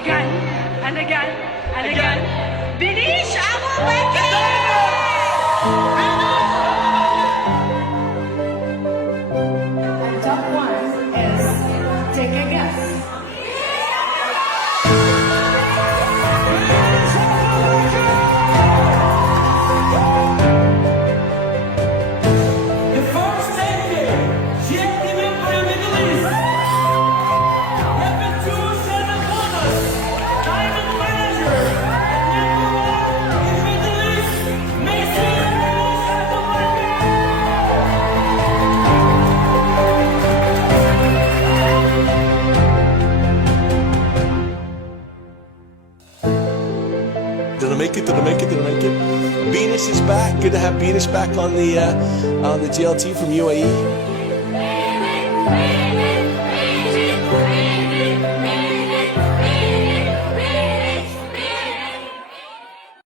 again and again and again. Beenish, Abubakar! And top one is, take a guess. Did I make it? Did I make it? Did I make it? Beenish is back. Good to have Beenish back on the GLT from UAE.